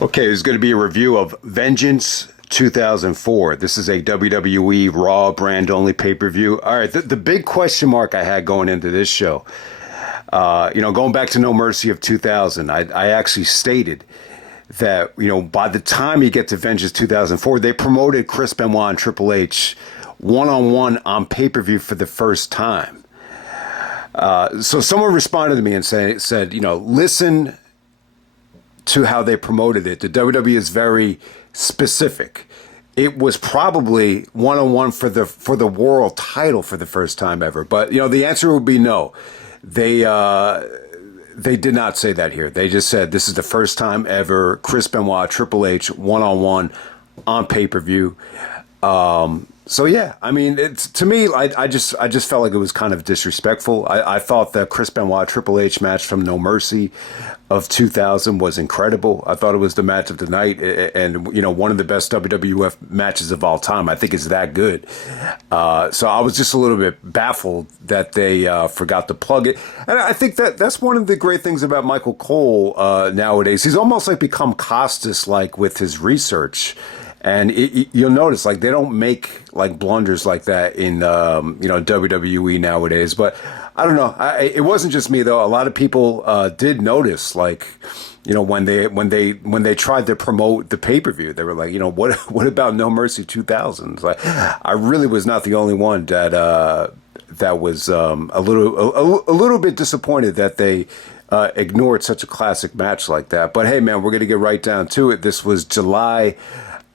Okay, there's going to be a review of Vengeance 2004. This is a WWE Raw brand only pay-per-view. All right, the big question mark I had going into this show, going back to No Mercy of 2000, I actually stated that, by the time you get to Vengeance 2004, they promoted Chris Benoit and Triple H one-on-one on pay-per-view for the first time. So someone responded to me and said, listen to how they promoted it. The WWE is very specific. It was probably one-on-one for the world title for the first time ever. But the answer would be no. They did not say that here. They just said this is the first time ever Chris Benoit, Triple H one-on-one on pay-per-view. So yeah, I mean, it's to me, I just felt like it was kind of disrespectful. I thought the Chris Benoit Triple H match from No Mercy of 2000 was incredible. I thought it was the match of the night, and one of the best WWF matches of all time. I think it's that good. So I was just a little bit baffled that they forgot to plug it. And I think that's one of the great things about Michael Cole nowadays. He's almost like become Costas-like with his research. And you'll notice, like, they don't make like blunders like that in WWE nowadays. But I don't know. It wasn't just me though. A lot of people did notice, like, when they tried to promote the pay-per-view, they were like, what about No Mercy 2000? Like, I really was not the only one that was a little bit disappointed that they ignored such a classic match like that. But hey, man, we're gonna get right down to it. This was July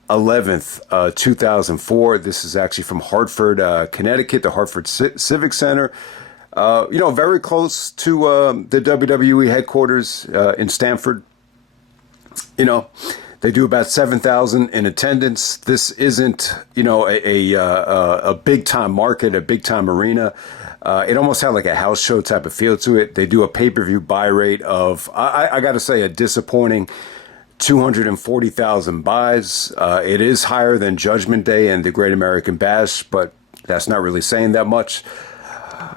11th, 2004. This is actually from Hartford, Connecticut, the Hartford Civic Center. Very close to the WWE headquarters in Stamford. They do about 7,000 in attendance. This isn't, a big time market, a big time arena. It almost had like a house show type of feel to it. They do a pay-per-view buy rate of, I got to say, a disappointing 240,000 buys. It is higher than Judgment Day and the Great American Bash, but that's not really saying that much.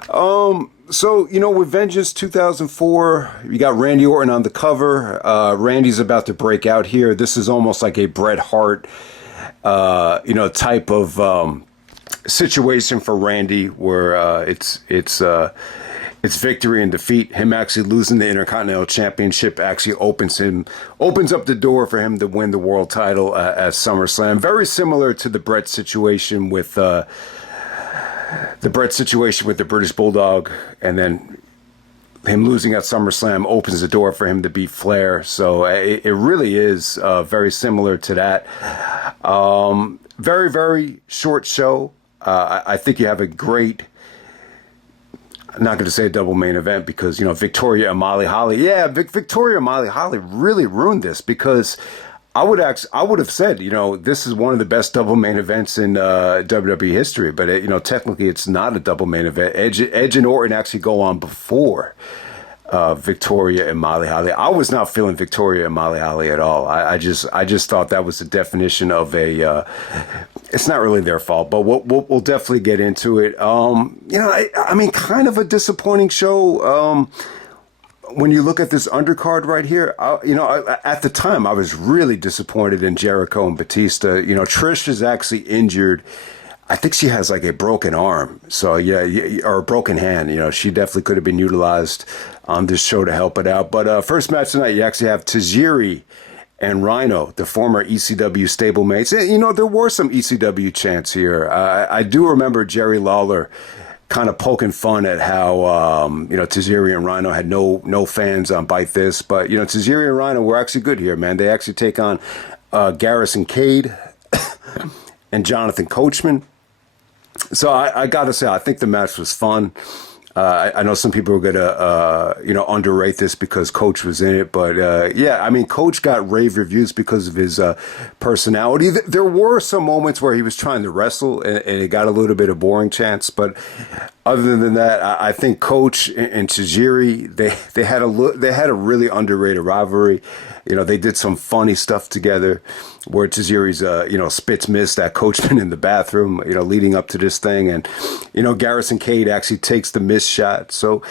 So, with Vengeance 2004, you got Randy Orton on the cover. Randy's about to break out here. This is almost like a Bret Hart, type of situation for Randy, where it's victory and defeat. Him actually losing the Intercontinental Championship actually opens up the door for him to win the world title at SummerSlam. Very similar to the Bret situation with the British Bulldog, and then him losing at SummerSlam opens the door for him to beat Flair. So it really is very similar to that. Very, very short show. I think you have a great, I'm not going to say a double main event because, Victoria and Molly Holly. Yeah, Victoria and Molly Holly really ruined this because I would have said, this is one of the best double main events in WWE history. But, technically it's not a double main event. Edge and Orton actually go on before Victoria and Molly Holly. I was not feeling Victoria and Molly Holly at all. I just thought that was the definition of a. It's not really their fault, but we'll definitely get into it. I mean, kind of a disappointing show. When you look at this undercard right here, at the time I was really disappointed in Jericho and Batista. Trish is actually injured. I think she has like a broken arm. So yeah, or a broken hand. She definitely could have been utilized on this show to help it out. But first match tonight, you actually have Tajiri and Rhino, the former ECW stablemates. There were some ECW chants here. I do remember Jerry Lawler kind of poking fun at how, Tajiri and Rhino had no fans on Bite This. But, Tajiri and Rhino were actually good here, man. They actually take on Garrison, Cade, and Jonathan Coachman. So I got to say, I think the match was fun. I know some people are going to, underrate this because Coach was in it. But, Coach got rave reviews because of his personality. There were some moments where he was trying to wrestle, and it got a little bit of boring chants. But Other than that, I think Coach and Tajiri, they had a really underrated rivalry. You know, they did some funny stuff together where Tajiri's spits mist at Coachman in the bathroom, you know, leading up to this thing, and you know, Garrison Cade actually takes the missed shot. So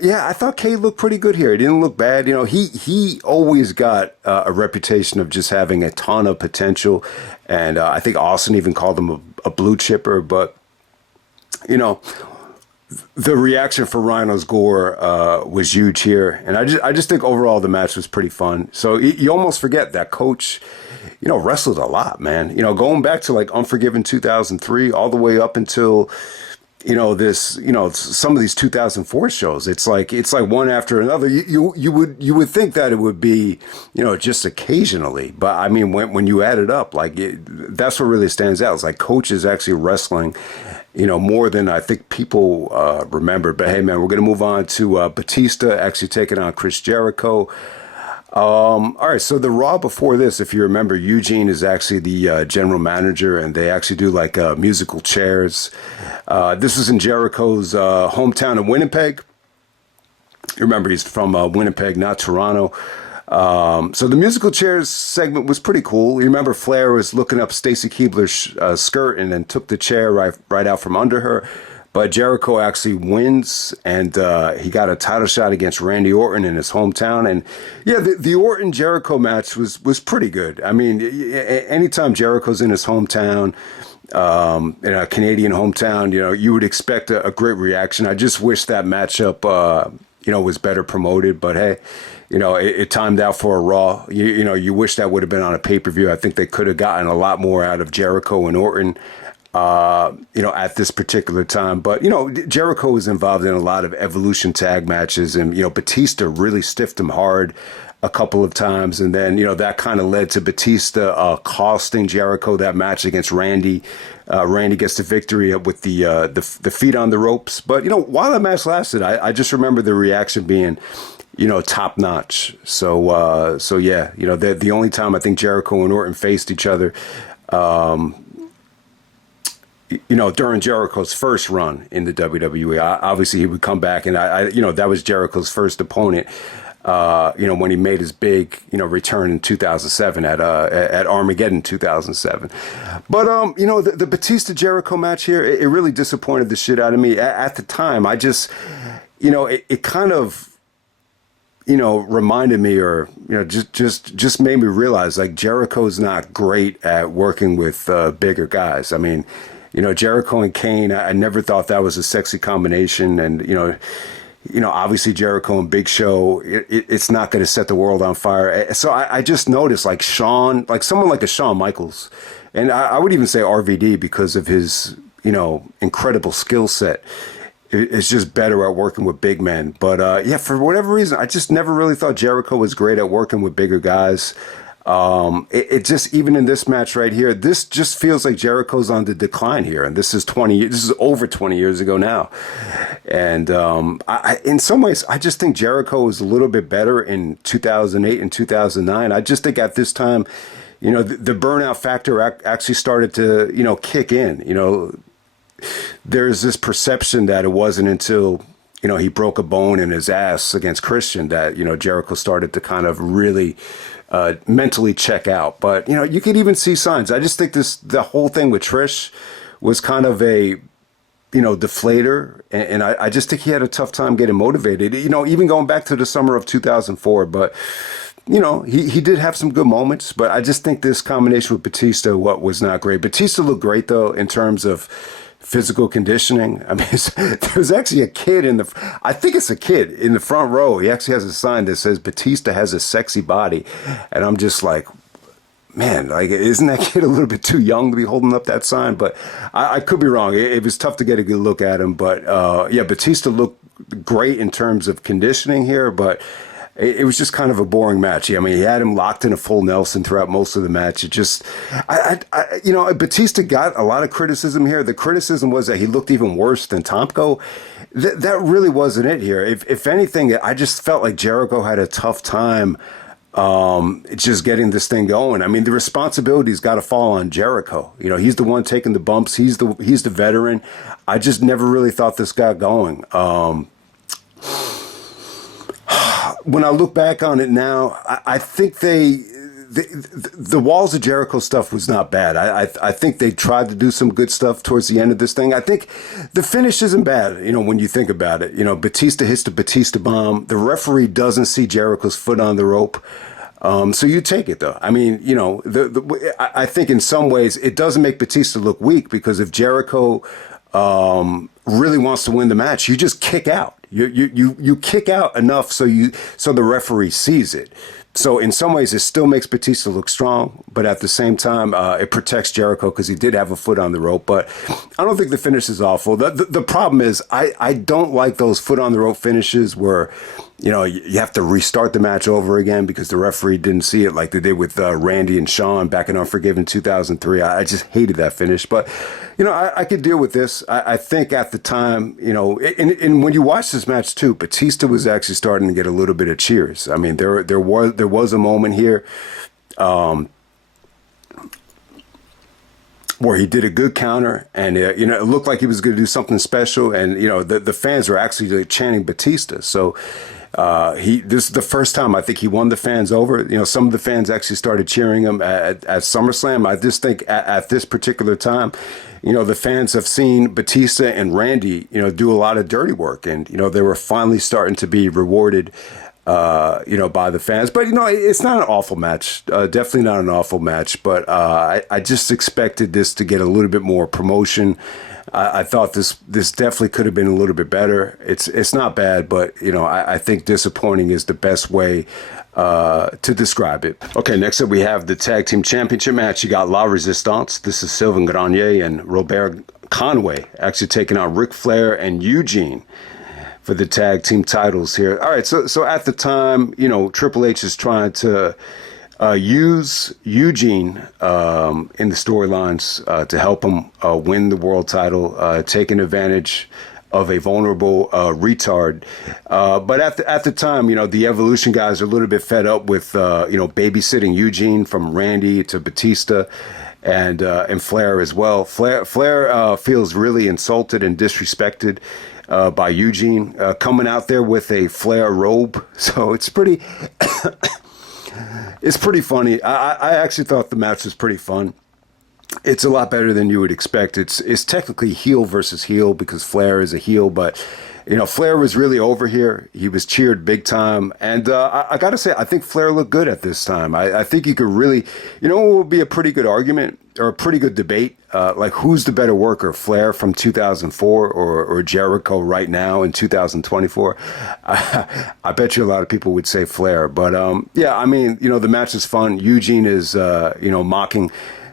yeah, I thought Cade looked pretty good here. He didn't look bad. You know, he always got a reputation of just having a ton of potential, and I think Austin even called him a blue chipper, but you know, the reaction for Rhino's gore was huge here, and I just think overall the match was pretty fun. So you almost forget that Coach, you know, wrestled a lot, man. You know, going back to like Unforgiven 2003, all the way up until, you know, this, you know, some of these 2004 shows. It's like one after another. You would think that it would be, you know, just occasionally, but I mean, when you add it up, like that's what really stands out. It's like Coach is actually wrestling, you know, more than I think people remember. But hey, man, we're going to move on to Batista actually taking on Chris Jericho. All right, so the Raw before this, if you remember, Eugene is actually the general manager, and they actually do like musical chairs. This is in Jericho's hometown of Winnipeg. You remember, he's from Winnipeg, not Toronto. So the musical chairs segment was pretty cool. You remember Flair was looking up Stacy Keibler's skirt and then took the chair right out from under her. But Jericho actually wins, and he got a title shot against Randy Orton in his hometown. And yeah, the Orton-Jericho match was pretty good. I mean, anytime Jericho's in his hometown, in a Canadian hometown, you know, you would expect a great reaction. I just wish that matchup, you know, was better promoted. But hey, you know, it timed out for a Raw. You know, you wish that would have been on a pay-per-view. I think they could have gotten a lot more out of Jericho and Orton, you know, at this particular time. But, you know, Jericho was involved in a lot of Evolution tag matches, and, you know, Batista really stiffed him hard a couple of times. And then, you know, that kind of led to Batista costing Jericho that match against Randy. Randy gets the victory with the feet on the ropes. But, you know, while that match lasted, I just remember the reaction being, you know, top notch. So yeah, you know, the only time I think Jericho and Orton faced each other, you know, during Jericho's first run in the WWE. Obviously, he would come back, and you know, that was Jericho's first opponent. You know, when he made his big, you know, return in 2007 at Armageddon 2007. But you know, the Batista Jericho match here, it really disappointed the shit out of me at the time. I just, you know, it kind of, you know, reminded me, or, you know, just made me realize, like, Jericho's not great at working with bigger guys. I mean, you know, Jericho and Kane, I never thought that was a sexy combination. And, you know, obviously Jericho and Big Show, it's not going to set the world on fire. So I just noticed, like, someone like a Shawn Michaels, and I would even say RVD, because of his, you know, incredible skill set, is just better at working with big men. But yeah, for whatever reason, I just never really thought Jericho was great at working with bigger guys. It just, even in this match right here, this just feels like Jericho's on the decline here, and this is over 20 years ago now. And I in some ways, I just think Jericho was a little bit better in 2008 and 2009. I just think at this time, you know, the burnout factor actually started to, you know, kick in. You know, there's this perception that it wasn't until, you know, he broke a bone in his ass against Christian that, you know, Jericho started to kind of really mentally check out. But, you know, you could even see signs. I just think the whole thing with Trish was kind of a, you know, deflator. And I just think he had a tough time getting motivated, you know, even going back to the summer of 2004. But, you know, he did have some good moments. But I just think this combination with Batista, was not great. Batista looked great, though, in terms of physical conditioning. I mean, there was actually a kid I think it's a kid in the front row. He actually has a sign that says Batista has a sexy body. And I'm just like, man, like, isn't that kid a little bit too young to be holding up that sign? But I could be wrong. It was tough to get a good look at him. But yeah, Batista looked great in terms of conditioning here, but it was just kind of a boring match. I mean, he had him locked in a full Nelson throughout most of the match. It just, you know, Batista got a lot of criticism here. The criticism was that he looked even worse than Tomko. That really wasn't it here. If anything, I just felt like Jericho had a tough time It's just getting this thing going. I mean, the responsibility's got to fall on Jericho. You know, he's the one taking the bumps. He's the veteran. I just never really thought this got going. When I look back on it now, I think the Walls of Jericho stuff was not bad. I think they tried to do some good stuff towards the end of this thing. I think the finish isn't bad, you know, when you think about it. You know, Batista hits the Batista bomb. The referee doesn't see Jericho's foot on the rope. So you take it, though. I mean, you know, I think in some ways it doesn't make Batista look weak, because if Jericho really wants to win the match, you just kick out. You kick out enough so the referee sees it. So in some ways, it still makes Batista look strong, but at the same time, it protects Jericho because he did have a foot on the rope. But I don't think the finish is awful. The problem is I don't like those foot on the rope finishes where, you know, you have to restart the match over again because the referee didn't see it, like they did with Randy and Shawn back in Unforgiven 2003. I just hated that finish. But, you know, I could deal with this. I think at the time, you know, and when you watch this match too, Batista was actually starting to get a little bit of cheers. I mean, there was a moment here where he did a good counter, and you know, it looked like he was going to do something special, and you know, the fans were actually like, chanting Batista. So this is the first time I think he won the fans over. You know, some of the fans actually started cheering him at SummerSlam. I just think at this particular time, you know, the fans have seen Batista and Randy, you know, do a lot of dirty work, and you know, they were finally starting to be rewarded, you know, by the fans. But, you know, it's not an awful match. Definitely not an awful match. But I just expected this to get a little bit more promotion. I thought this definitely could have been a little bit better. It's not bad, but, you know, I think disappointing is the best way to describe it. Okay, next up we have the Tag Team Championship match. You got La Resistance. This is Sylvain Grenier and Robert Conway actually taking on Ric Flair and Eugene for the tag team titles here. All right, so at the time, you know, Triple H is trying to use Eugene in the storylines to help him win the world title, taking advantage of a vulnerable retard. But at the time, you know, the Evolution guys are a little bit fed up with, you know, babysitting Eugene from Randy to Batista and Flair as well. Flair feels really insulted and disrespected by Eugene coming out there with a Flair robe. So it's pretty it's pretty funny. I actually thought the match was pretty fun. It's a lot better than you would expect. It's technically heel versus heel because Flair is a heel, but you know, Flair was really over here. He was cheered big time. And I got to say, I think Flair looked good at this time. I think you could really, you know, it would be a pretty good argument or a pretty good debate. Like, who's the better worker, Flair from 2004 or Jericho right now in 2024? I bet you a lot of people would say Flair. But, yeah, I mean, you know, the match is fun. Eugene is, you know,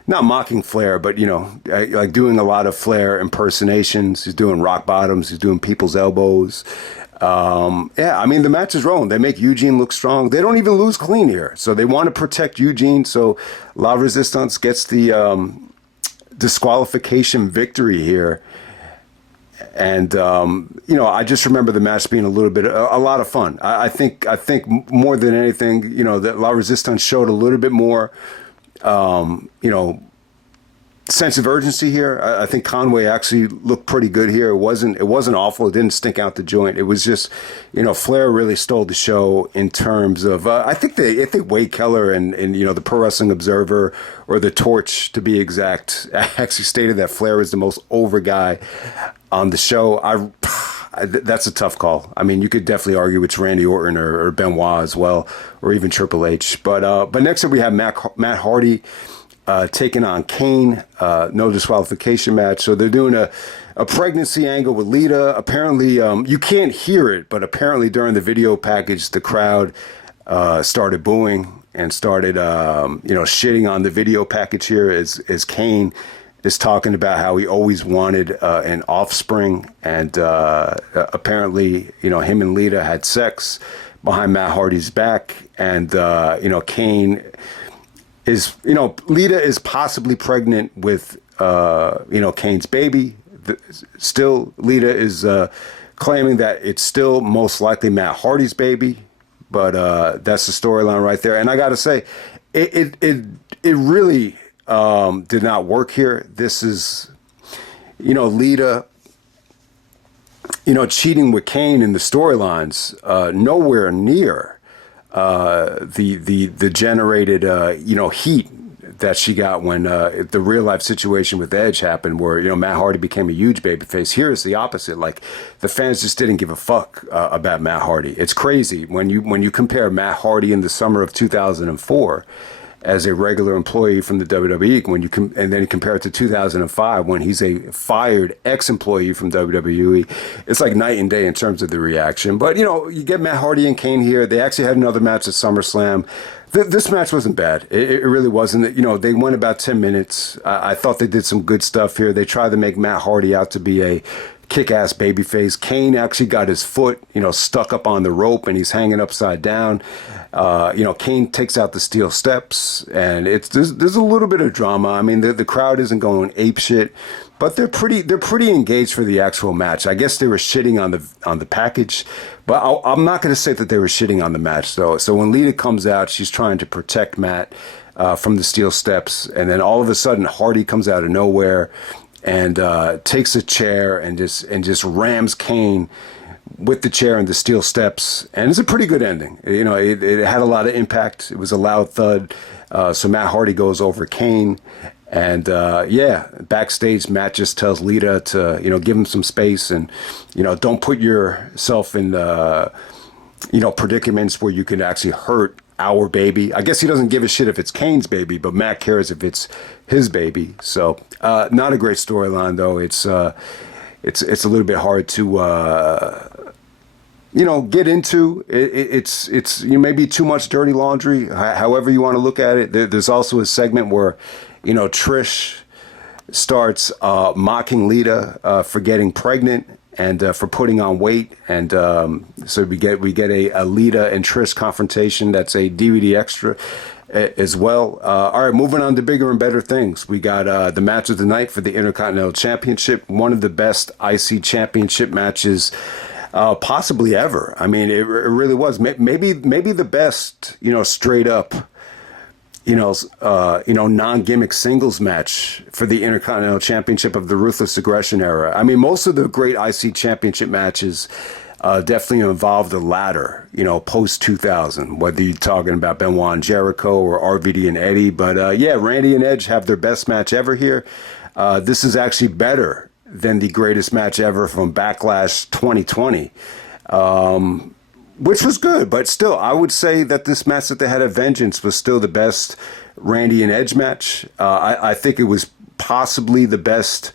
not mocking Flair, but, you know, like doing a lot of Flair impersonations. He's doing rock bottoms. He's doing people's elbows. Yeah, I mean, the match is rolling. They make Eugene look strong. They don't even lose clean here. So they want to protect Eugene. So La Resistance gets the disqualification victory here. And, you know, I just remember the match being a lot of fun. I think more than anything, you know, that La Resistance showed a little bit more, you know, sense of urgency here. I think Conway actually looked pretty good here. It wasn't awful. It didn't stink out the joint. It was just, you know, Flair really stole the show in terms of, I think Wade Keller and, you know, the Pro Wrestling Observer or the Torch, to be exact, actually stated that Flair is the most over guy on the show. That's a tough call. I mean, you could definitely argue it's Randy Orton or Benoit as well, or even Triple H. But next up we have Matt Hardy taking on Kane, no disqualification match. So they're doing a pregnancy angle with Lita. Apparently, you can't hear it, but apparently during the video package, the crowd started booing and started, you know, shitting on the video package here as Kane is talking about how he always wanted an offspring, and apparently, you know, him and Lita had sex behind Matt Hardy's back, and you know, Kane is, you know, Lita is possibly pregnant with you know, Kane's baby. Still, Lita is claiming that it's still most likely Matt Hardy's baby, but that's the storyline right there. And I got to say, it really did not work here. This is, Lita, cheating with Kane in the storylines, nowhere near the generated heat that she got when the real life situation with Edge happened, where Matt Hardy became a huge babyface. Here is the opposite. Like, the fans just didn't give a fuck about Matt Hardy. It's crazy when you compare Matt Hardy in the summer of 2004 as a regular employee from the WWE, and then you compare it to 2005 when he's a fired ex-employee from WWE. It's like night and day in terms of the reaction. But you get Matt Hardy and Kane here. They actually had another match at SummerSlam. This match wasn't bad. It really wasn't. They went about 10 minutes. I thought they did some good stuff here. They tried to make Matt Hardy out to be a kick-ass babyface. Kane actually got his foot, stuck up on the rope, and he's hanging upside down. Kane takes out the steel steps, and there's a little bit of drama. I mean, the crowd isn't going ape shit, but they're pretty engaged for the actual match. I guess they were shitting on the package, but I'm not going to say that they were shitting on the match though. So when Lita comes out, she's trying to protect Matt from the steel steps, and then all of a sudden Hardy comes out of nowhere and takes a chair and just rams Kane with the chair and the steel steps, and it's a pretty good ending. It had a lot of impact. It was a loud thud. So Matt Hardy goes over Kane, and backstage Matt just tells Lita to give him some space, and don't put yourself in predicaments where you can actually hurt our baby. I guess he doesn't give a shit if it's Kane's baby, but Matt cares if it's his baby. So not a great storyline though. It's a little bit hard to get into. It's maybe too much dirty laundry, however you want to look at it. There's also a segment where Trish starts mocking Lita for getting pregnant and for putting on weight, and so we get a Lita and Trish confrontation. That's a DVD extra as well. All right, moving on to bigger and better things. We got the match of the night for the Intercontinental Championship, one of the best IC Championship matches possibly ever. I mean, it really was. Maybe the best, straight up, non-gimmick singles match for the Intercontinental Championship of the Ruthless Aggression era. I mean, most of the great IC Championship matches definitely involved the latter, post 2000, whether you're talking about Benoit and Jericho or RVD and Eddie. But Randy and Edge have their best match ever here. This is actually better than the greatest match ever from Backlash 2020. Which was good, but still, I would say that this match that they had at Vengeance was still the best Randy and Edge match. I think it was possibly the best,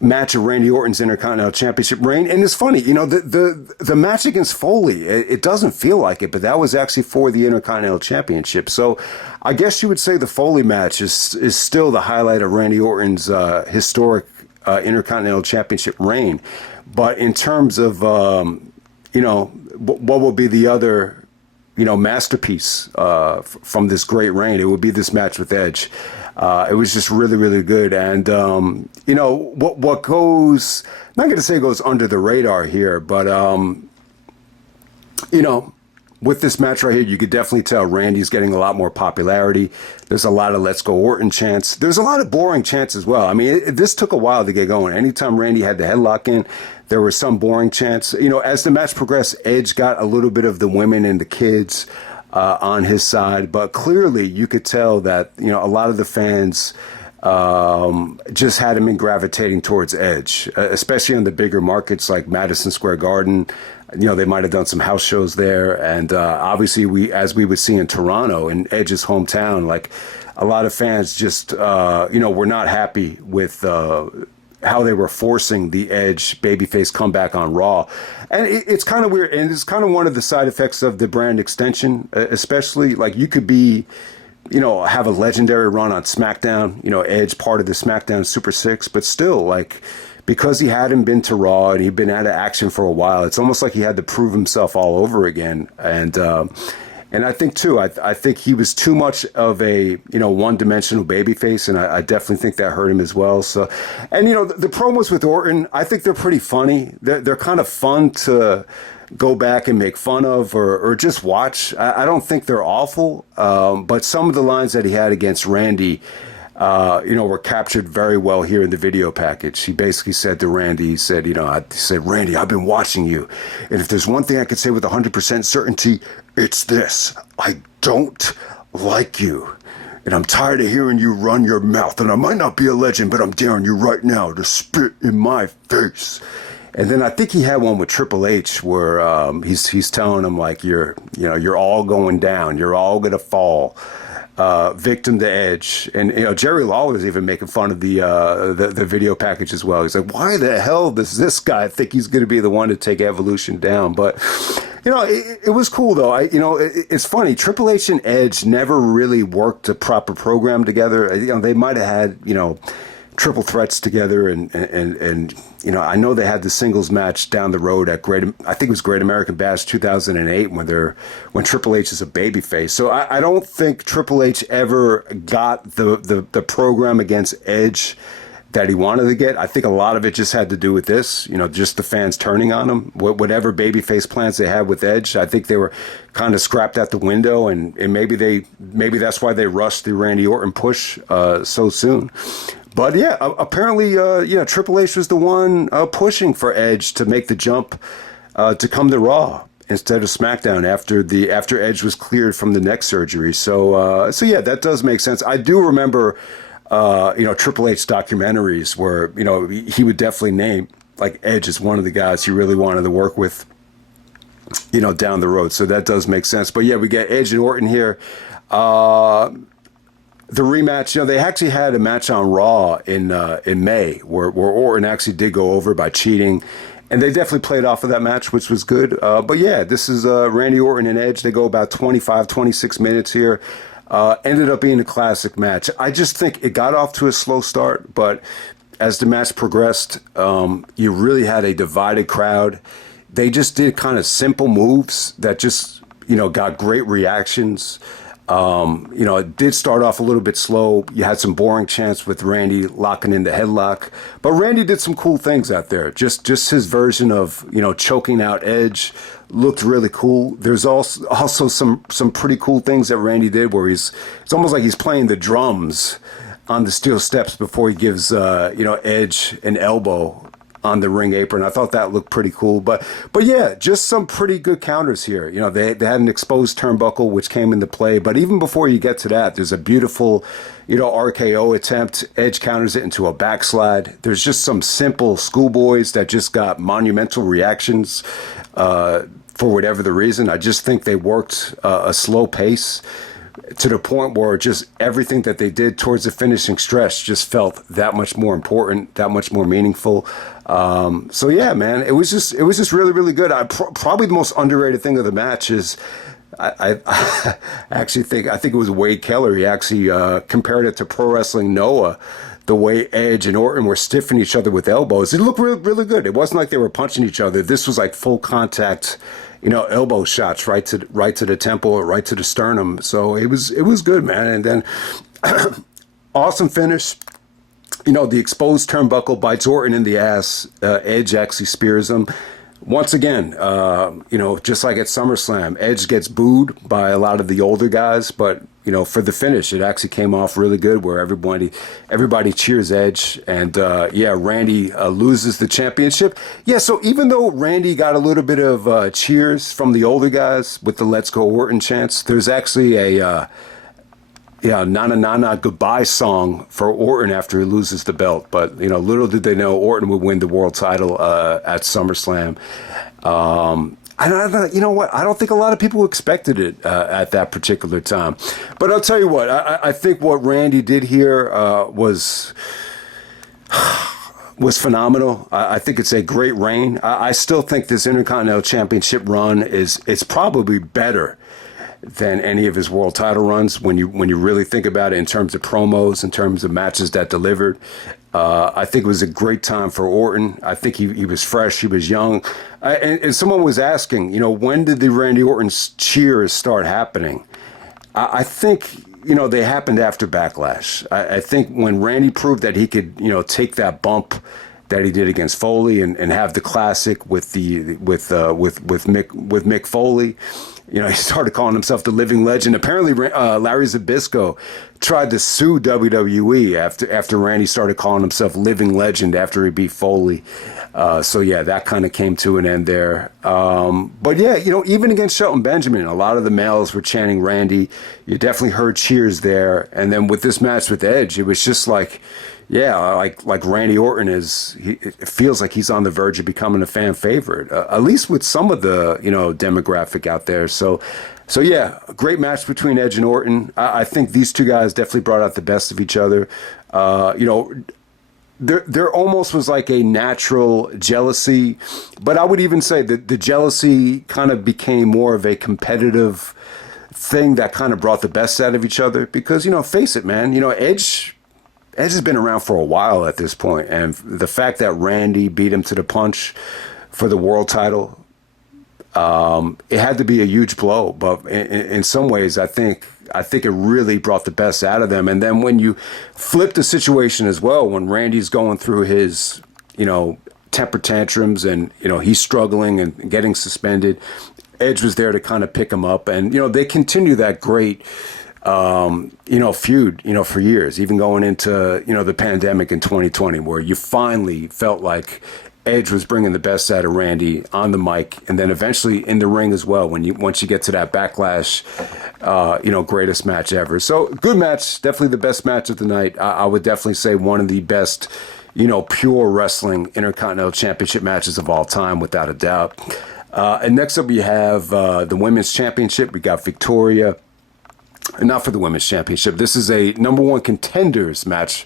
match of Randy Orton's Intercontinental Championship reign. And it's funny, the match against Foley, it doesn't feel like it, but that was actually for the Intercontinental Championship. So I guess you would say the Foley match is still the highlight of Randy Orton's historic Intercontinental Championship reign. But in terms of, what will be the other, masterpiece from this great reign, it would be this match with Edge. It was just really, really good. And, what goes, I'm not going to say goes under the radar here, but, with this match right here, you could definitely tell Randy's getting a lot more popularity. There's a lot of "Let's Go Orton" chants. There's a lot of boring chants as well. I mean, this took a while to get going. Anytime Randy had the headlock in, there were some boring chants. As the match progressed, Edge got a little bit of the women and the kids on his side, but clearly you could tell that a lot of the fans just had him in gravitating towards Edge, especially in the bigger markets like Madison Square Garden. They might have done some house shows there, and obviously as we would see in Toronto, in Edge's hometown, like a lot of fans just were not happy with how they were forcing the Edge babyface comeback on Raw. And it's kind of weird, and it's kind of one of the side effects of the brand extension, especially like you could be, have a legendary run on SmackDown, Edge part of the SmackDown Super Six, but still, like, because he hadn't been to Raw and he'd been out of action for a while, it's almost like he had to prove himself all over again. And I think too, I think he was too much of a one-dimensional babyface, and I definitely think that hurt him as well. So, and the promos with Orton, I think they're pretty funny. They're kind of fun to go back and make fun of or just watch. I don't think they're awful, but some of the lines that he had against Randy, were captured very well here in the video package. He basically said to Randy, he said, Randy, I've been watching you. And if there's one thing I can say with 100% certainty, it's this. I don't like you. And I'm tired of hearing you run your mouth. And I might not be a legend, but I'm daring you right now to spit in my face. And then I think he had one with Triple H where he's telling him, like, you're all going down. You're all going to fall. Victim to Edge. And, Jerry Lawler's even making fun of the video package as well. He's like, why the hell does this guy think he's going to be the one to take Evolution down? But, it was cool, though. It's funny. Triple H and Edge never really worked a proper program together. They might have had, triple threats together. And I know they had the singles match down the road at I think it was Great American Bash 2008 when Triple H is a babyface. So I don't think Triple H ever got the program against Edge that he wanted to get. I think a lot of it just had to do with this, just the fans turning on him. Whatever babyface plans they had with Edge, I think they were kind of scrapped out the window, and maybe that's why they rushed the Randy Orton push so soon. But yeah, apparently, Triple H was the one pushing for Edge to make the jump to come to Raw instead of SmackDown after Edge was cleared from the neck surgery. So yeah, that does make sense. I do remember, Triple H documentaries where he would definitely name like Edge as one of the guys he really wanted to work with, down the road. So that does make sense. But yeah, we get Edge and Orton here. The rematch, they actually had a match on Raw in May where Orton actually did go over by cheating, and they definitely played off of that match, which was good. But yeah, this is Randy Orton and Edge. They go about 25, 26 minutes here. Ended up being a classic match. I just think it got off to a slow start, but as the match progressed, you really had a divided crowd. They just did kind of simple moves that just, got great reactions. It did start off a little bit slow. You had some boring chants with Randy locking in the headlock, but Randy did some cool things out there. Just his version of, choking out Edge looked really cool. There's also some pretty cool things that Randy did where it's almost like he's playing the drums on the steel steps before he gives, Edge an elbow on the ring apron. I thought that looked pretty cool. But yeah, just some pretty good counters here. They had an exposed turnbuckle, which came into play. But even before you get to that, there's a beautiful, RKO attempt. Edge counters it into a backslide. There's just some simple schoolboys that just got monumental reactions for whatever the reason. I just think they worked a slow pace to the point where just everything that they did towards the finishing stretch just felt that much more important, that much more meaningful. So yeah, man, it was just really, really good. Probably the most underrated thing of the match is I actually think it was Wade Keller. He actually compared it to Pro Wrestling Noah, the way Edge and Orton were stiffing each other with elbows. It looked really, really good. It wasn't like they were punching each other. This was like full contact, elbow shots right to the temple or right to the sternum. So it was good, man. And then awesome finish. The exposed turnbuckle bites Orton in the ass. Edge actually spears him. Once again, just like at SummerSlam, Edge gets booed by a lot of the older guys, but for the finish, it actually came off really good where everybody cheers Edge, and Randy loses the championship. Yeah, so even though Randy got a little bit of cheers from the older guys with the "Let's Go Orton" chants, there's actually a "Nana Nana Goodbye" song for Orton after he loses the belt. But little did they know Orton would win the world title at SummerSlam. You know what? I don't think a lot of people expected it at that particular time. But I'll tell you what, I think what Randy did here was phenomenal. I think it's a great reign. I still think this Intercontinental Championship run it's probably better than any of his world title runs when you really think about it in terms of promos, in terms of matches that delivered. I think it was a great time for Orton. I think he was fresh, he was young. And someone was asking, when did the Randy Orton's cheers start happening? I think, they happened after Backlash. I think when Randy proved that he could, take that bump that he did against Foley, and have the classic with Mick Foley. You know, he started calling himself the living legend. Apparently, Larry Zbyszko tried to sue WWE after Randy started calling himself living legend after he beat Foley. So yeah, that kind of came to an end there. But yeah, you know, even against Shelton Benjamin, a lot of the males were chanting Randy. You definitely heard cheers there. And then with this match with Edge, it was just like, yeah, like Randy Orton it feels like he's on the verge of becoming a fan favorite, at least with some of the, you know, demographic out there. So yeah, a great match between Edge and Orton. I think these two guys definitely brought out the best of each other. You know, there almost was like a natural jealousy, but I would even say that the jealousy kind of became more of a competitive thing that kind of brought the best out of each other. Because, you know, face it, man, you know, Edge has been around for a while at this point, and the fact that Randy beat him to the punch for the world title, it had to be a huge blow. But in some ways, I think it really brought the best out of them. And then when you flip the situation as well, when Randy's going through his, you know, temper tantrums, and, you know, he's struggling and getting suspended, Edge was there to kind of pick him up, and, you know, they continue that great you know, feud, you know, for years, even going into, you know, the pandemic in 2020, where you finally felt like Edge was bringing the best out of Randy on the mic, and then eventually in the ring as well, once you get to that Backlash, you know, greatest match ever. So good match, definitely the best match of the night. I would definitely say one of the best, you know, pure wrestling Intercontinental Championship matches of all time, without a doubt. And next up we have the Women's Championship. We got Victoria. Not for the Women's Championship. This is a number one contenders match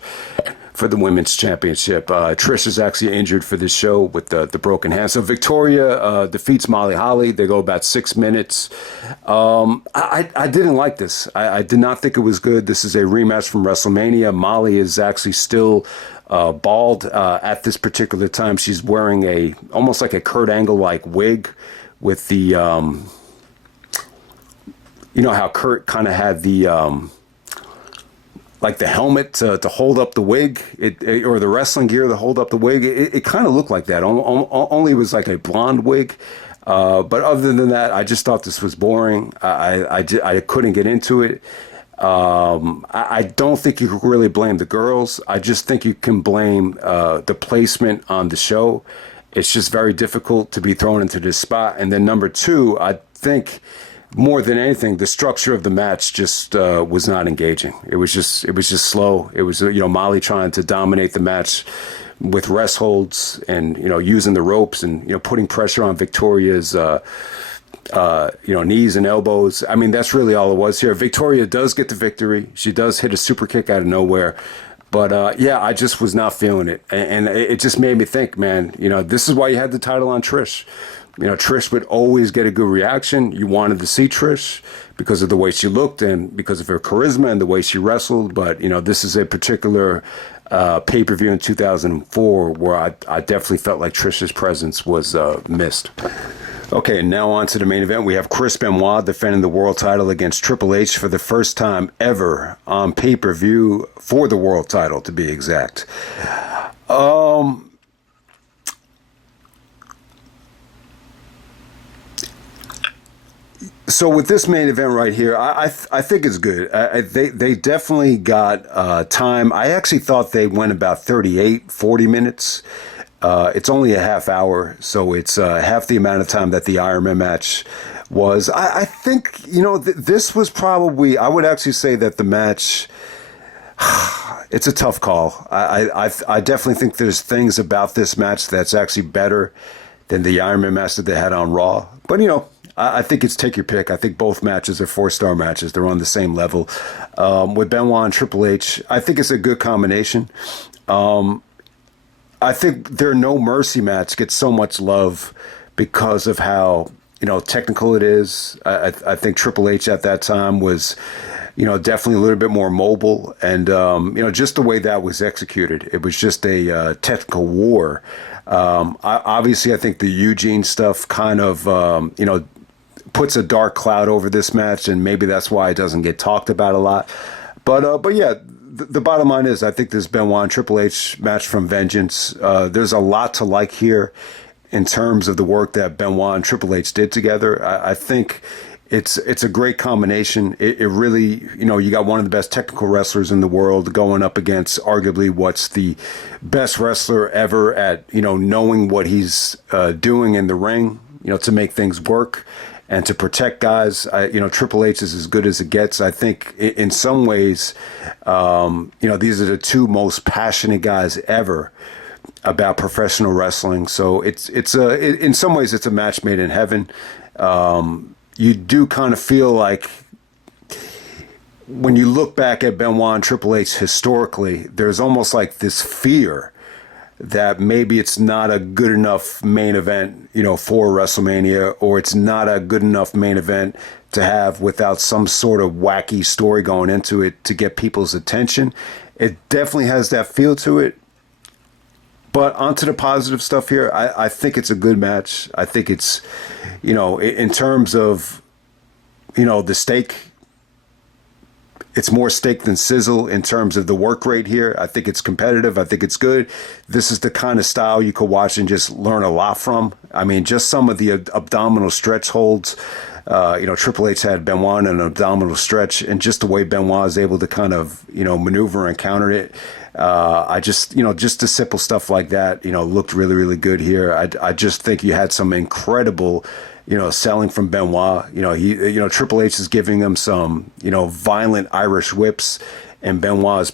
for the Women's Championship. Trish is actually injured for this show with the broken hand. So Victoria defeats Molly Holly. They go about 6 minutes. I didn't like this. I did not think it was good. This is a rematch from WrestleMania. Molly is actually still bald at this particular time. She's wearing almost like a Kurt Angle-like wig with the... you know how Kurt kind of had the, like the helmet to hold up the wig, or the wrestling gear to hold up the wig. It kind of looked like that. Only it was like a blonde wig. But other than that, I just thought this was boring. I couldn't get into it. I don't think you can really blame the girls. I just think you can blame the placement on the show. It's just very difficult to be thrown into this spot. And then number two, I think... more than anything, the structure of the match just was not engaging. It was just slow. It was, you know, Molly trying to dominate the match with rest holds and, you know, using the ropes and, you know, putting pressure on Victoria's, you know, knees and elbows. I mean, that's really all it was here. Victoria does get the victory. She does hit a super kick out of nowhere. But, yeah, I just was not feeling it. And it just made me think, man, you know, this is why you had the title on Trish. You know, Trish would always get a good reaction. You wanted to see Trish because of the way she looked and because of her charisma and the way she wrestled. But, you know, this is a particular pay-per-view in 2004 where I definitely felt like Trish's presence was missed. Okay, now on to the main event. We have Chris Benoit defending the world title against Triple H for the first time ever on pay-per-view for the world title, to be exact. So with this main event right here, I think it's good. They definitely got time. I actually thought they went about 40 minutes. It's only a half hour, so it's half the amount of time that the Iron Man match was. I think, you know, this was probably, I would actually say that the match, it's a tough call. I definitely think there's things about this match that's actually better than the Iron Man match that they had on Raw. But, you know, I think it's take your pick. I think both matches are 4-star matches. They're on the same level. With Benoit and Triple H, I think it's a good combination. I think their No Mercy match gets so much love because of how, you know, technical it is. I think Triple H at that time was, you know, definitely a little bit more mobile. And, you know, just the way that was executed, it was just a technical war. Obviously, I think the Eugene stuff kind of, you know, puts a dark cloud over this match, and maybe that's why it doesn't get talked about a lot. But yeah, the bottom line is, I think this Benoit and Triple H match from Vengeance, there's a lot to like here in terms of the work that Benoit and Triple H did together. I think it's a great combination. It really, you got one of the best technical wrestlers in the world going up against arguably what's the best wrestler ever at, knowing what he's doing in the ring, to make things work and to protect guys. Triple H is as good as it gets. I think in some ways, these are the two most passionate guys ever about professional wrestling. So in some ways it's a match made in heaven. You do kind of feel like when you look back at Benoit and Triple H historically, there's almost like this fear that maybe it's not a good enough main event, for WrestleMania, or it's not a good enough main event to have without some sort of wacky story going into it to get people's attention. It definitely has that feel to it. But onto the positive stuff here, I think it's a good match. I think it's, in terms of, the stake, it's more steak than sizzle in terms of the work rate here. I think it's competitive. I think it's good. This is the kind of style you could watch and just learn a lot from. I mean, just some of the abdominal stretch holds. Triple H had Benoit in an abdominal stretch, and just the way Benoit is able to kind of, maneuver and counter it. Just the simple stuff like that, looked really, really good here. I just think you had some incredible, selling from Benoit. Triple H is giving him some, violent Irish whips, and Benoit is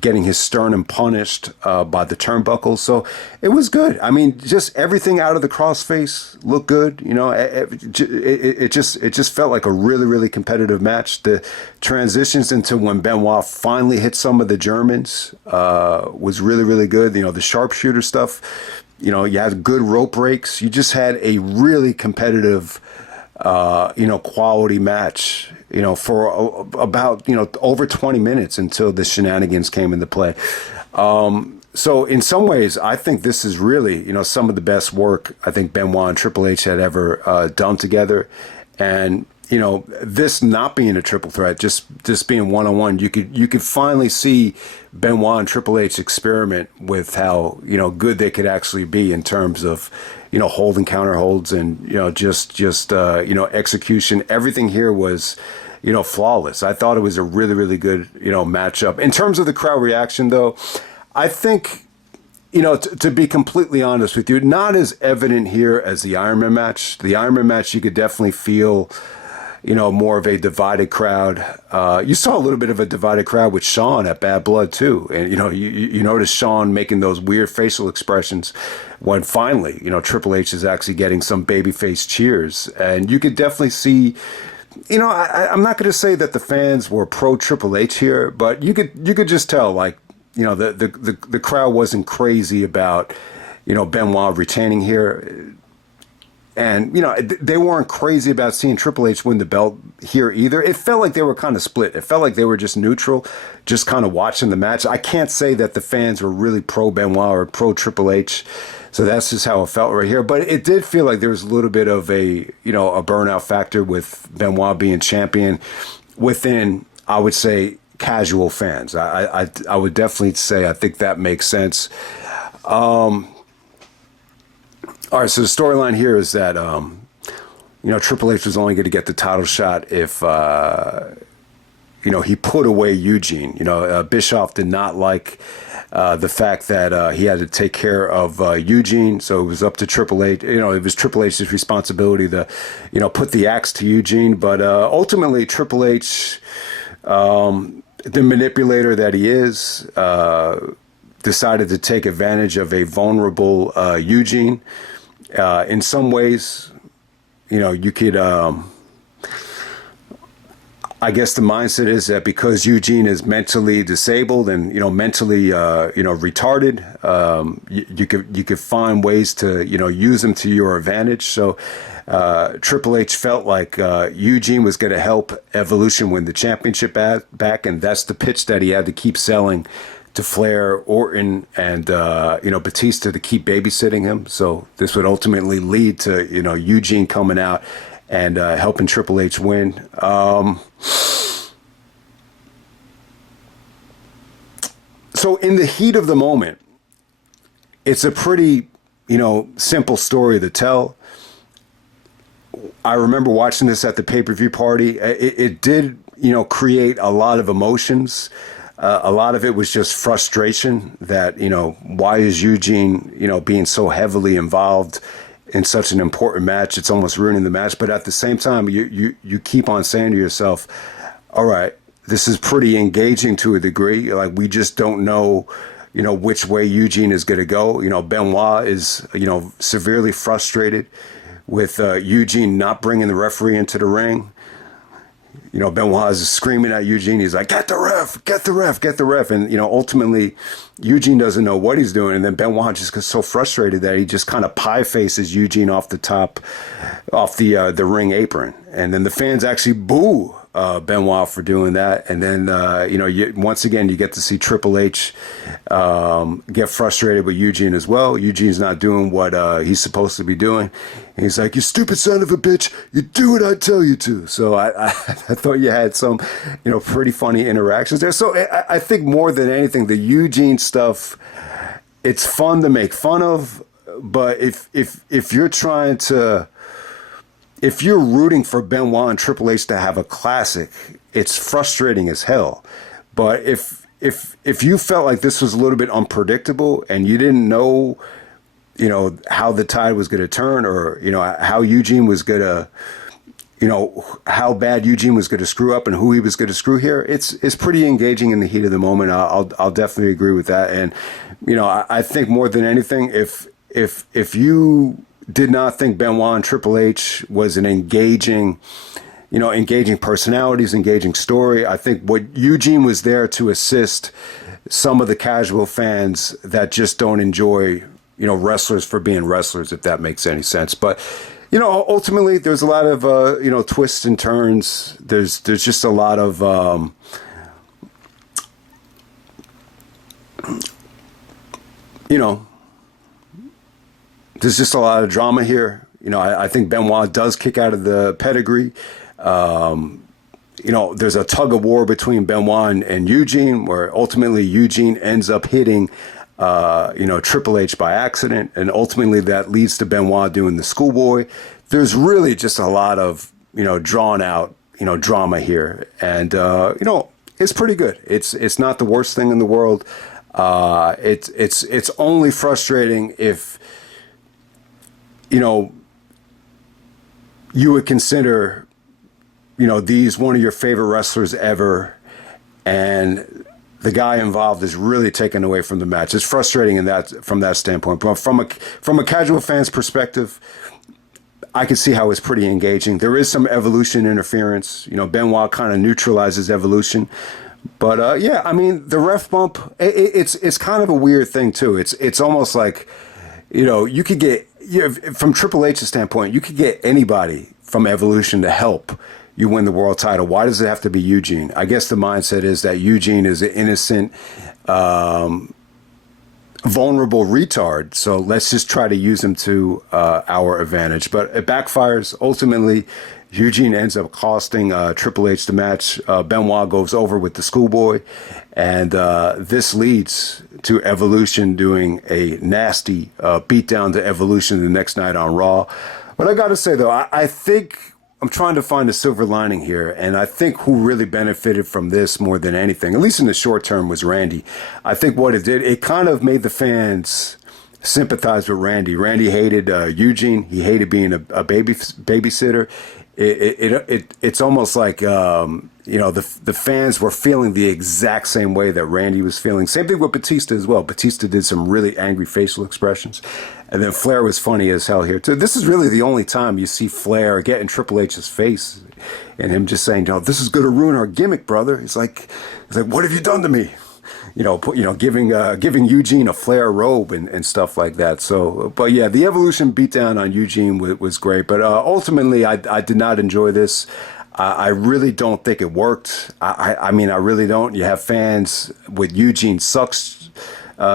getting his sternum punished by the turnbuckles. So it was good. I mean, just everything out of the crossface looked good. It just felt like a really, really competitive match. The transitions into when Benoit finally hit some of the Germans was really, really good. The sharpshooter stuff, you had good rope breaks. You just had a really competitive, quality match, for about, over 20 minutes until the shenanigans came into play. So in some ways, I think this is really, some of the best work I think Benoit and Triple H had ever done together. And, this not being a triple threat, just being one-on-one, you could finally see Benoit and Triple H experiment with how, good they could actually be in terms of, holding counter holds and, just execution. Everything here was, flawless. I thought it was a really, really good, matchup. In terms of the crowd reaction, though, I think, to be completely honest with you, not as evident here as the Iron Man match. The Iron Man match, you could definitely feel, more of a divided crowd. You saw a little bit of a divided crowd with Shawn at Bad Blood too. And, you notice Shawn making those weird facial expressions when finally, Triple H is actually getting some babyface cheers. And you could definitely see, I'm not going to say that the fans were pro Triple H here, but you could just tell, like, the crowd wasn't crazy about, Benoit retaining here. And, they weren't crazy about seeing Triple H win the belt here either. It felt like they were kind of split. It felt like they were just neutral, just kind of watching the match. I can't say that the fans were really pro Benoit or pro Triple H. So that's just how it felt right here. But it did feel like there was a little bit of a, a burnout factor with Benoit being champion within, I would say, casual fans. I would definitely say I think that makes sense. All right, so the storyline here is that, Triple H was only going to get the title shot if, he put away Eugene. Bischoff did not like the fact that he had to take care of Eugene, so it was up to Triple H. It was Triple H's responsibility to, put the axe to Eugene. But ultimately, Triple H, the manipulator that he is, decided to take advantage of a vulnerable Eugene. In some ways, you could, I guess the mindset is that because Eugene is mentally disabled and, mentally, retarded, you could find ways to, use him to your advantage. So, Triple H felt like, Eugene was going to help Evolution win the championship back. And that's the pitch that he had to keep selling to Flair, Orton, and, Batista to keep babysitting him. So this would ultimately lead to, Eugene coming out and helping Triple H win. So in the heat of the moment, it's a pretty, simple story to tell. I remember watching this at the pay-per-view party. It did, create a lot of emotions. A lot of it was just frustration that, why is Eugene, being so heavily involved in such an important match? It's almost ruining the match. But at the same time, you keep on saying to yourself, all right, this is pretty engaging to a degree. Like, we just don't know, which way Eugene is going to go. Benoit is, severely frustrated with Eugene not bringing the referee into the ring. Benoit is screaming at Eugene. He's like, get the ref, get the ref, get the ref. And, ultimately, Eugene doesn't know what he's doing. And then Benoit just gets so frustrated that he just kind of pie faces Eugene off the ring apron. And then the fans actually boo Benoit for doing that. And then, once again, you get to see Triple H get frustrated with Eugene as well. Eugene's not doing what he's supposed to be doing. And he's like, you stupid son of a bitch, you do what I tell you to. So I thought you had some, pretty funny interactions there. So I think more than anything, the Eugene stuff, it's fun to make fun of. But if you're trying to... If you're rooting for Benoit and Triple H to have a classic, it's frustrating as hell. But if you felt like this was a little bit unpredictable and you didn't know, how the tide was going to turn, or how Eugene was going to, how bad Eugene was going to screw up and who he was going to screw here, it's pretty engaging in the heat of the moment. I'll definitely agree with that. And I think more than anything, if you did not think Benoit and Triple H was an engaging personalities, engaging story, I think what Eugene was there to assist some of the casual fans that just don't enjoy, wrestlers for being wrestlers, if that makes any sense. But, ultimately there's a lot of, twists and turns. There's just a lot of, there's just a lot of drama here. I think Benoit does kick out of the pedigree. There's a tug of war between Benoit and Eugene, where ultimately Eugene ends up hitting, Triple H by accident. And ultimately that leads to Benoit doing the schoolboy. There's really just a lot of, drawn out, drama here. And, it's pretty good. It's not the worst thing in the world. It's only frustrating if, you would consider, these one of your favorite wrestlers ever, and the guy involved is really taken away from the match. It's frustrating from that standpoint. But from a casual fan's perspective, I can see how it's pretty engaging. There is some Evolution interference. Benoit kind of neutralizes Evolution. But the ref bump, it's kind of a weird thing too. It's almost like, you could get, from Triple H's standpoint, you could get anybody from Evolution to help you win the world title. Why does it have to be Eugene? I guess the mindset is that Eugene is an innocent, vulnerable retard. So let's just try to use him to our advantage. But it backfires. Ultimately, Eugene ends up costing Triple H the match. Benoit goes over with the schoolboy. And this leads to Evolution doing a nasty beatdown to Evolution the next night on Raw. But I got to say, though, I think I'm trying to find a silver lining here. And I think who really benefited from this more than anything, at least in the short term, was Randy. I think what it did, it kind of made the fans sympathize with Randy. Randy hated Eugene. He hated being a babysitter. It's almost like, the fans were feeling the exact same way that Randy was feeling. Same thing with Batista as well. Batista did some really angry facial expressions. And then Flair was funny as hell here too. This is really the only time you see Flair get in Triple H's face and him just saying, this is going to ruin our gimmick, brother. He's like, what have you done to me? Giving Eugene a Flair robe and stuff like that. So, but yeah, the Evolution beatdown on Eugene was great. But ultimately, I did not enjoy this. I really don't think it worked. I mean, I really don't. You have fans with Eugene sucks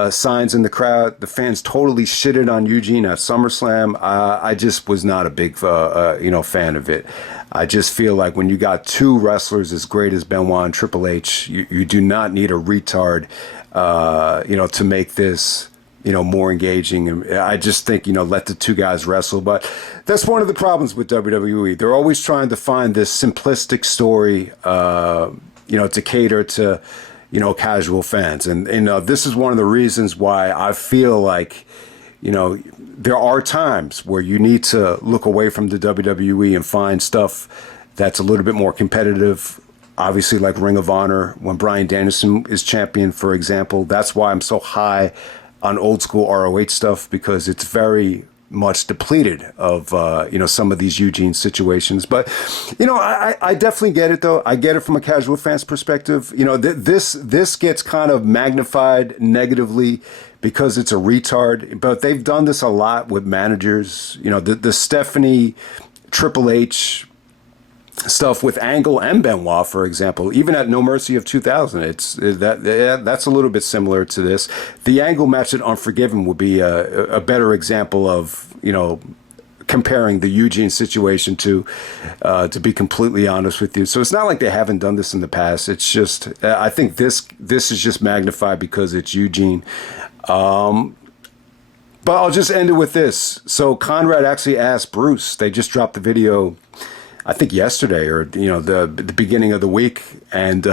signs in the crowd. The fans totally shitted on Eugene at SummerSlam. I just was not a big fan of it. I just feel like when you got two wrestlers as great as Benoit and Triple H, you do not need a retard, to make this, more engaging. And I just think, let the two guys wrestle. But that's one of the problems with WWE. They're always trying to find this simplistic story, to cater to, casual fans. And this is one of the reasons why I feel like, there are times where you need to look away from the WWE and find stuff that's a little bit more competitive. Obviously, like Ring of Honor, when Bryan Danielson is champion, for example. That's why I'm so high on old school ROH stuff, because it's very much depleted of, some of these Eugene situations. But, I definitely get it, though. I get it from a casual fan's perspective. This gets kind of magnified negatively because it's a retard. But they've done this a lot with managers. The Stephanie Triple H stuff with Angle and Benoit, for example, even at No Mercy of 2000, that's a little bit similar to this. The Angle match at Unforgiven would be a better example of, comparing the Eugene situation to be completely honest with you. So it's not like they haven't done this in the past. It's just, I think this is just magnified because it's Eugene. But I'll just end it with this. So Conrad actually asked Bruce, they just dropped the video, I think yesterday or, the beginning of the week. And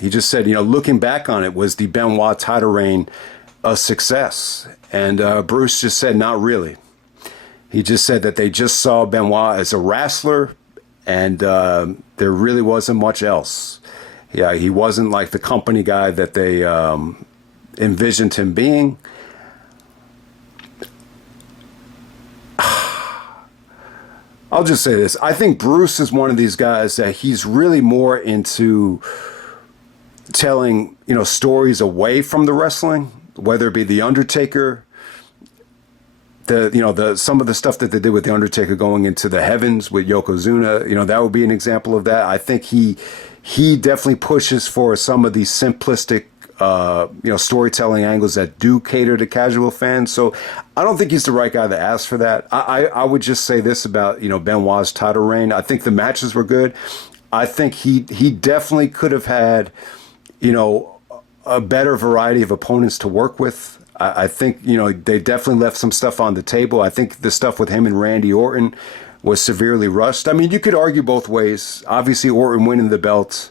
he just said, looking back on it, was the Benoit title reign a success? And Bruce just said, not really. He just said that they just saw Benoit as a wrestler, and there really wasn't much else. Yeah, he wasn't like the company guy that they envisioned him being. I'll just say this. I think Bruce is one of these guys that he's really more into telling, stories away from the wrestling, whether it be The Undertaker, some of the stuff that they did with The Undertaker going into the heavens with Yokozuna, that would be an example of that. I think he definitely pushes for some of these simplistic storytelling angles that do cater to casual fans. So I don't think he's the right guy to ask for that. I would just say this about, Benoit's title reign. I think the matches were good. I think he definitely could have had, a better variety of opponents to work with. I think, they definitely left some stuff on the table. I think the stuff with him and Randy Orton was severely rushed. I mean, you could argue both ways. Obviously, Orton winning the belt,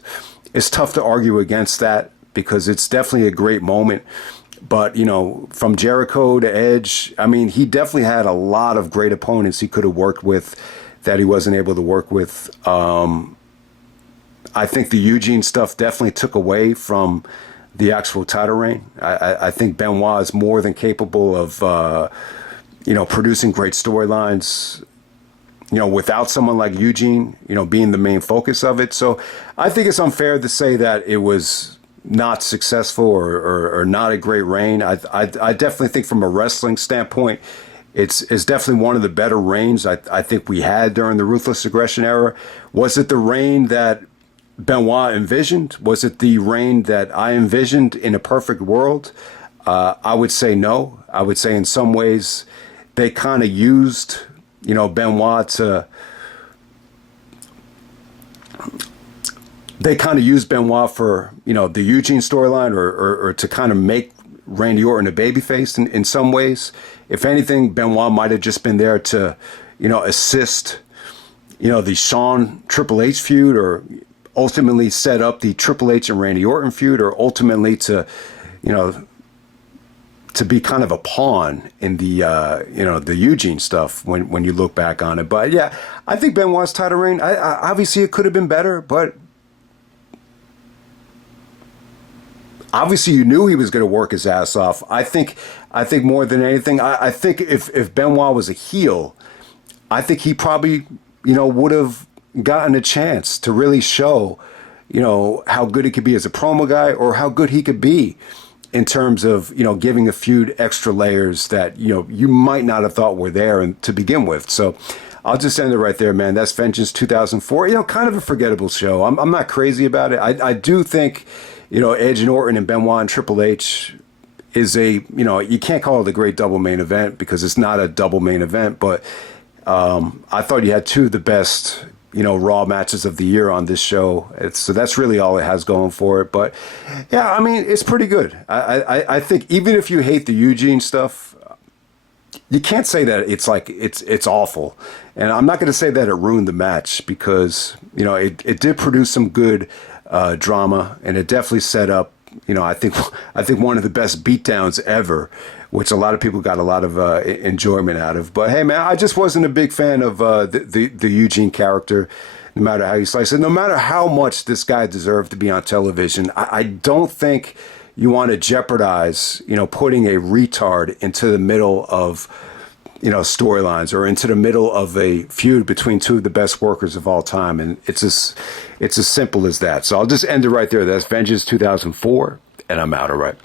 it's tough to argue against that, because it's definitely a great moment. But, from Jericho to Edge, I mean, he definitely had a lot of great opponents he could have worked with that he wasn't able to work with. I think the Eugene stuff definitely took away from the actual title reign. I think Benoit is more than capable of, producing great storylines, without someone like Eugene, being the main focus of it. So I think it's unfair to say that it was not successful or not a great reign. I definitely think from a wrestling standpoint, it's definitely one of the better reigns I think we had during the Ruthless Aggression era. Was it the reign that Benoit envisioned? Was it the reign that I envisioned in a perfect world? I would say no. I would say in some ways they kind of used, Benoit to... They kind of used Benoit for, the Eugene storyline or to kind of make Randy Orton a babyface in some ways. If anything, Benoit might have just been there to, assist, the Shawn Triple H feud, or ultimately set up the Triple H and Randy Orton feud, or ultimately to, to be kind of a pawn in the, the Eugene stuff when you look back on it. But yeah, I think Benoit's title reign, obviously it could have been better, but obviously you knew he was going to work his ass off. I think more than anything, I think if Benoit was a heel, I think he probably, would have gotten a chance to really show, how good he could be as a promo guy, or how good he could be in terms of, giving a feud extra layers that, you might not have thought were there and to begin with. So I'll just end it right there, man. That's Vengeance 2004. Kind of a forgettable show. I'm not crazy about it. I do think, Edge and Orton and Benoit and Triple H is a, you can't call it a great double main event because it's not a double main event, but I thought you had two of the best Raw matches of the year on this show. So that's really all it has going for it. But yeah, I mean, it's pretty good. I think even if you hate the Eugene stuff, you can't say that it's awful. And I'm not going to say that it ruined the match, because it did produce some good drama, and it definitely set up I think one of the best beatdowns ever, which a lot of people got a lot of enjoyment out of. But hey, man, I just wasn't a big fan of the Eugene character, no matter how you slice it. No matter how much this guy deserved to be on television, I don't think you want to jeopardize, putting a retard into the middle of, storylines, or into the middle of a feud between two of the best workers of all time. And it's as simple as that. So I'll just end it right there. That's Vengeance 2004, and I'm out. All right.